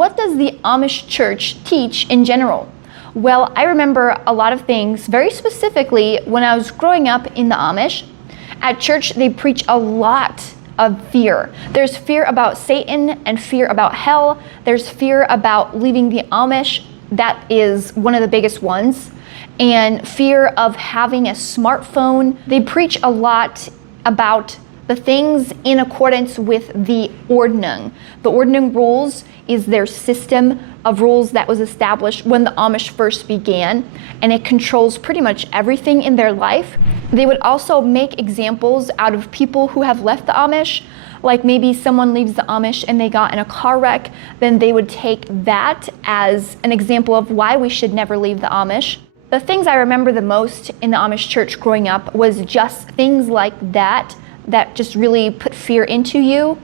what does the Amish church teach in general? Well, I remember a lot of things very specifically when I was growing up in the Amish. At church, they preach a lot of fear. There's fear about Satan and fear about hell. There's fear about leaving the Amish. That is one of the biggest ones. And fear of having a smartphone. They preach a lot about the things in accordance with the Ordnung. The Ordnung rules is their system of rules that was established when the Amish first began, and it controls pretty much everything in their life. They would also make examples out of people who have left the Amish. Like maybe someone leaves the Amish and they got in a car wreck, then they would take that as an example of why we should never leave the Amish. The things I remember the most in the Amish church growing up was just things like that just really put fear into you.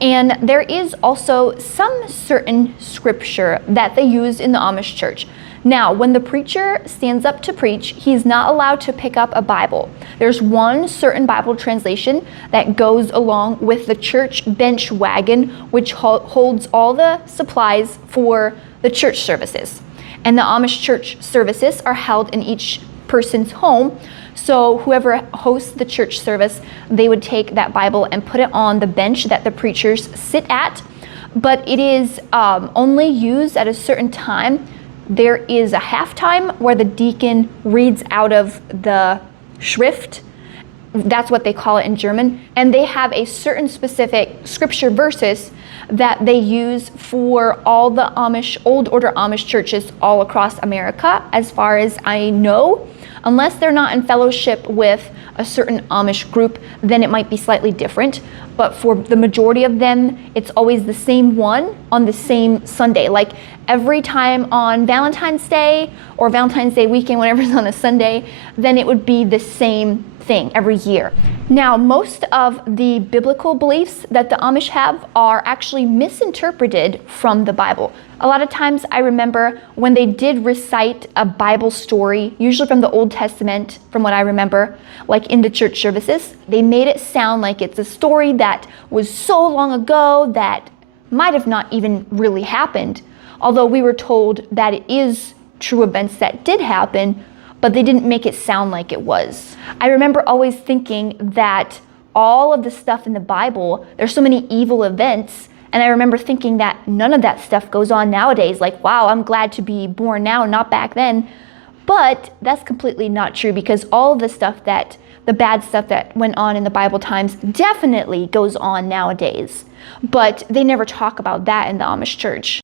And there is also some certain scripture that they use in the Amish church. Now, when the preacher stands up to preach, he's not allowed to pick up a Bible. There's one certain Bible translation that goes along with the church bench wagon, which holds all the supplies for the church services. And the Amish church services are held in each person's home. So whoever hosts the church service, they would take that Bible and put it on the bench that the preachers sit at. But it is only used at a certain time. There is a halftime where the deacon reads out of the Schrift. That's what they call it in German. And they have a certain specific scripture verses that they use for all the Amish, old order Amish churches all across America, as far as I know. Unless they're not in fellowship with a certain Amish group, then it might be slightly different. But for the majority of them, it's always the same one on the same Sunday. Like every time on Valentine's Day or Valentine's Day weekend, whenever it's on a Sunday, then it would be the same thing every year. Now, most of the biblical beliefs that the Amish have are actually misinterpreted from the Bible. A lot of times I remember when they did recite a Bible story, usually from the Old Testament, from what I remember, like in the church services, they made it sound like it's a story that was so long ago that might have not even really happened. Although we were told that it is true events that did happen, but they didn't make it sound like it was. I remember always thinking that all of the stuff in the Bible, there's so many evil events, and I remember thinking that none of that stuff goes on nowadays. Like, wow, I'm glad to be born now, not back then. But that's completely not true, because all of the bad stuff that went on in the Bible times definitely goes on nowadays. But they never talk about that in the Amish church.